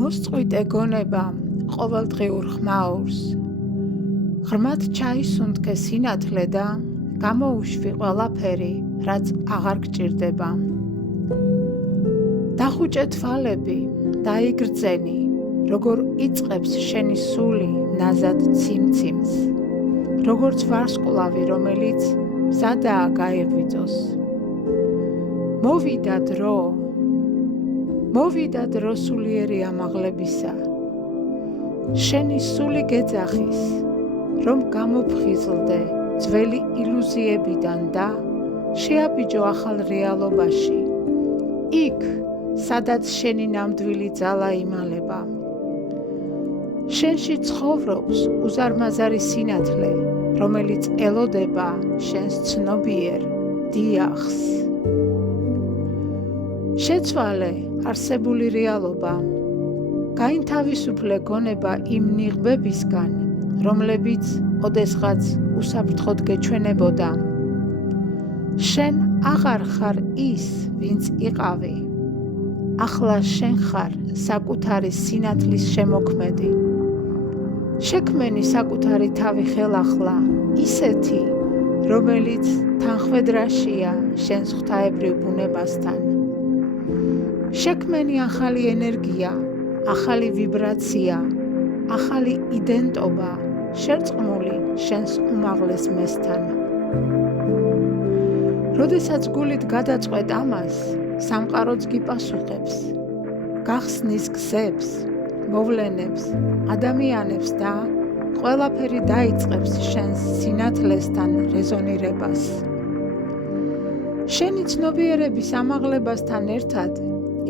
მოსწყვიტე გონება ყოველდღიურ ხმაურს, ღრმად ჩაისუნთქე სინათლე და გამოუშვი ყველაფერი, რაც აღარ გჭირდება. დახუჭე თვალები, დაიგრძენი, როგორ იწყებს შენი სული ნაზად ციმციმს, როგორც ვარსკვლავი, რომელიც მზადაა გაიღვიძოს. მოვიდა დრო სულიერი ამაღლებისა, შენი სული გეძახის, რომ გამოფხიზლდე ძველი ილუზიებიდან და შეაბიჯო ახალ რეალობაში, იქ, სადაც შენი ნამდვილი ძალა იმალება. შენში ცხოვრობს უზარმაზარი სინათლე, რომელიც ელოდება შენს ცნობიერ დიახს. შეცვალე არსებული რეალობა, გაინთავისუფლე გონება იმ ნიღბებისგან, რომლებიც ოდესღაც უსაფრთხოდ გეჩვენებოდა. შენ აღარ ხარ ის, ვინც იყავი. ახლა შენ ხარ საკუთარი სინათლის შემოქმედი. შექმენი საკუთარი თავი ხელახლა, ისეთი, რომელიც თანხვედრაშია შენს ღვთაებრივ ბუნებასთან. შექმენი ახალი ენერგია, ახალი ვიბრაცია, ახალი იდენტობა, შერწყმული შენს უმაღლეს მესთან. როდესაც გულით გადაწყვეტ ამას, სამყაროც გიპასუხებს, გახსნის გზებს, მოვლენებს, ადამიანებს და ყველაფერი დაიწყებს შენს სინათლესთან რეზონირებას. შენი ცნობიერების ამაღლებასთან ერთად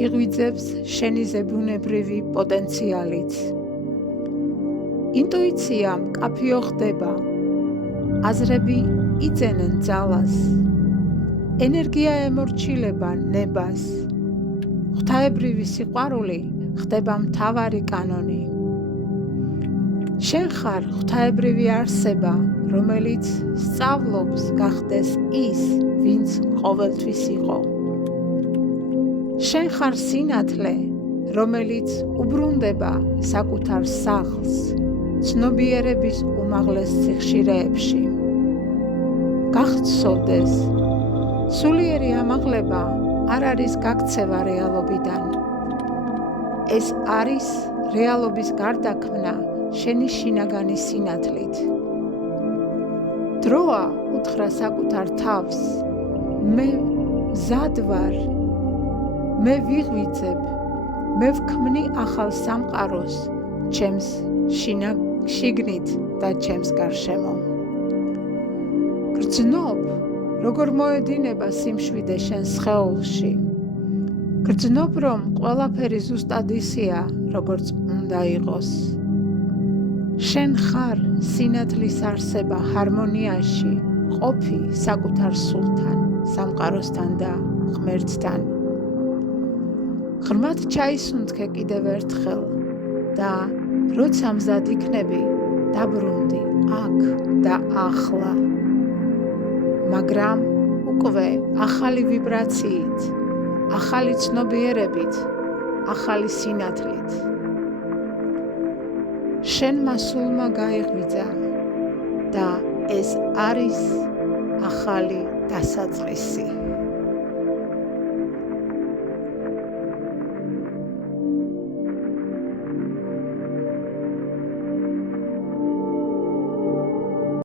იღვიძებს შენი ზებუნებრივი პოტენციალიც. ინტუიცია მკაფიო ხდება, აზრები იძენენ ძალას, ენერგია ემორჩილება ნებას, ღვთაებრივი სიყვარული ხდება მთავარი კანონი. შენ ხარ ღვთაებრივი არსება, რომელიც სწავლობს გახდეს ის, ვინც ყოველთვის იყო. შენ ხარ სინათლე, რომელიც უბრუნდება საკუთარ სახლს, ცნობიერების უმაღლეს სიხშირეებში. გახსოვდეს, სულიერი ამაღლება არ არის გაქცევა რეალობიდან. ეს არის რეალობის გარდაქმნა შენი შინაგანი სინათლით. დროა უთხრა საკუთარ თავს, მე მზად ვარ, მე ვიღვიძებ, მე ვქმნი ახალ სამყაროს ჩემს შიგნით და ჩემს გარშემო. გრძნობ, როგორ მოედინება სიმშვიდე შენ სხეულში. გრძნობ, რომ ყველაფერი ზუსტად ისეა, როგორც უნდა იყოს. შენ ხარ სინათლის არსება ჰარმონიაში, ყოფი საკუთარ სულთან, სამყაროსთან და ღმერთთან. ღრმად ჩაისუნთქე კიდევ ერთხელ და როცა მზად იქნები, დაბრუნდი აქ და ახლა. მაგრამ უკვე ახალი ვიბრაციით, ახალი ცნობიერებით, ახალი სინათლით. შენმა სულმა გაიღვიძა და ეს არის ახალი დასაწყისი.